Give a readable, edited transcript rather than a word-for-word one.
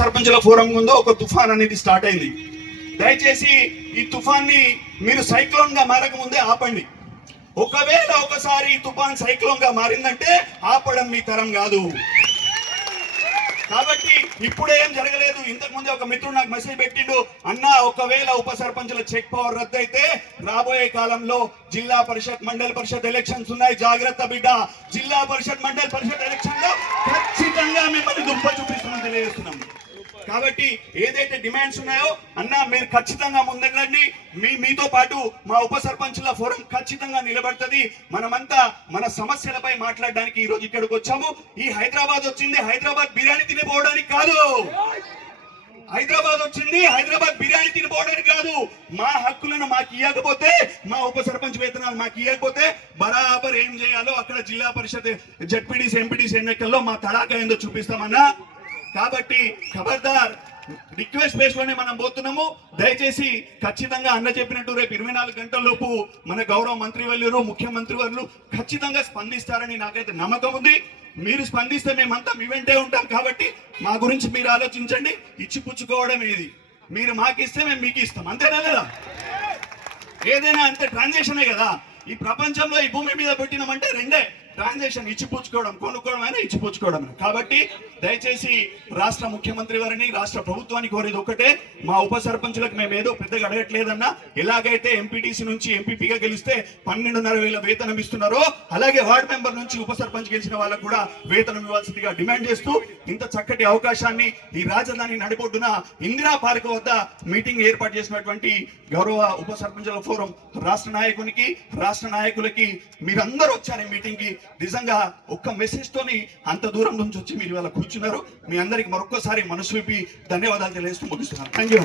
సర్పంచుల ఫోరం ముందు ఒక తుఫాన్ అనేది స్టార్ట్ అయింది. దయచేసి ఈ తుఫాన్ని మీరు సైక్లోన్ గా మారక ముందే ఆపండి. ఒకవేళ ఒకసారి ఈ తుఫాన్ సైక్లోన్ గా మారిందంటే ఆపడం మీ తరం కాదు. కాబట్టి ఇప్పుడేం జరగలేదు. ఇంతకు ముందే ఒక మిత్రుడు నాకు మెసేజ్ పెట్టిండు, అన్న ఒకవేళ ఉప సర్పంచుల చెక్ పవర్ రద్దు అయితే రాబోయే కాలంలో జిల్లా పరిషత్ మండల పరిషత్ ఎలక్షన్స్ ఉన్నాయి, జాగ్రత్త బిడ్డ. జిల్లా పరిషత్ మండల పరిషత్ ఎలక్షన్ లో ఖచ్చితంగా మిమ్మల్ని దుంప చూపిస్తామని తెలియజేస్తున్నాం. కాబట్టి ఏదైతే డిమాండ్స్ ఉన్నాయో అన్న మీరు ఖచ్చితంగా ముందండి. మీతో పాటు మా ఉప సర్పంచుల ఫోరం ఖచ్చితంగా నిలబడుతుంది. మనమంతా మన సమస్యలపై మాట్లాడడానికి ఈ రోజు ఇక్కడికి వచ్చాము. ఈ హైదరాబాద్ వచ్చింది హైదరాబాద్ బిర్యానీ తినిపోవడానికి కాదు. హైదరాబాద్ వచ్చింది హైదరాబాద్ బిర్యానీ తినిపోవడానికి కాదు. మా హక్కులను మాకు ఇవ్వకపోతే, మా ఉప సర్పంచ్ వేతనాలు మాకు ఇవ్వకపోతే బరాబర్ ఏం చేయాలో అక్కడ జిల్లా పరిషత్ జడ్పీడీసీ ఎంపీటీసీ ఎన్నికల్లో మా తడాక ఏందో చూపిస్తామన్నా. కాబట్టి ఖబర్దార్, రిక్వెస్ట్ బేస్ లోనే మనం పోతున్నాము. దయచేసి ఖచ్చితంగా అన్న చెప్పినట్టు రేపు 24 గంటల లోపు మన గౌరవ మంత్రివర్యులు ముఖ్యమంత్రి వర్యులు ఖచ్చితంగా స్పందిస్తారని నాకైతే నమ్మకం ఉంది. మీరు స్పందిస్తే మేమంతా మీ వెంటే ఉంటాం. కాబట్టి మా గురించి మీరు ఆలోచించండి. ఇచ్చి పుచ్చుకోవడం ఏది, మీరు మాకు ఇస్తే మేము మీకు ఇస్తాం, అంతేనా లేదా? ఏదైనా అంతే ట్రాన్సాక్షనే కదా. ఈ ప్రపంచంలో ఈ భూమి మీద పెట్టినామంటే రెండే ట్రాన్సాక్షన్, ఇచ్చిపుచ్చుకోవడం, కొనుక్కోవడం అయినా ఇచ్చిపుచ్చుకోవడం. కాబట్టి దయచేసి రాష్ట్ర ముఖ్యమంత్రి వారిని రాష్ట్ర ప్రభుత్వానికి కోరేది ఒకటే, మా ఉప సర్పంచులకు మేము ఏదో పెద్దగా అడగట్లేదన్నా. ఎలాగైతే ఎంపీటీసీ నుంచి ఎంపీపీగా గెలిస్తే 12,500 వేతనం ఇస్తున్నారో అలాగే వార్డు మెంబర్ నుంచి ఉప సర్పంచ్ గెలిచిన వాళ్ళకు కూడా వేతనం ఇవ్వాల్సిందిగా డిమాండ్ చేస్తూ ఇంత చక్కటి అవకాశాన్ని ఈ రాజధాని నడిబొడ్డున ఇందిరా పార్క్ వద్ద మీటింగ్ ఏర్పాటు చేసినటువంటి గౌరవ ఉప సర్పంచుల ఫోరం రాష్ట్ర నాయకులకి మీరందరూ వచ్చారు ఈ మీటింగ్ కి. నిజంగా ఒక్క మెసేజ్ తోని అంత దూరం నుంచి వచ్చి మీరు ఇవాళ కూర్చున్నారు. మీ అందరికి మరొక్కసారి మనసు విప్పి ధన్యవాదాలు తెలియజేస్తూ ముగిస్తున్నాను. Thank you.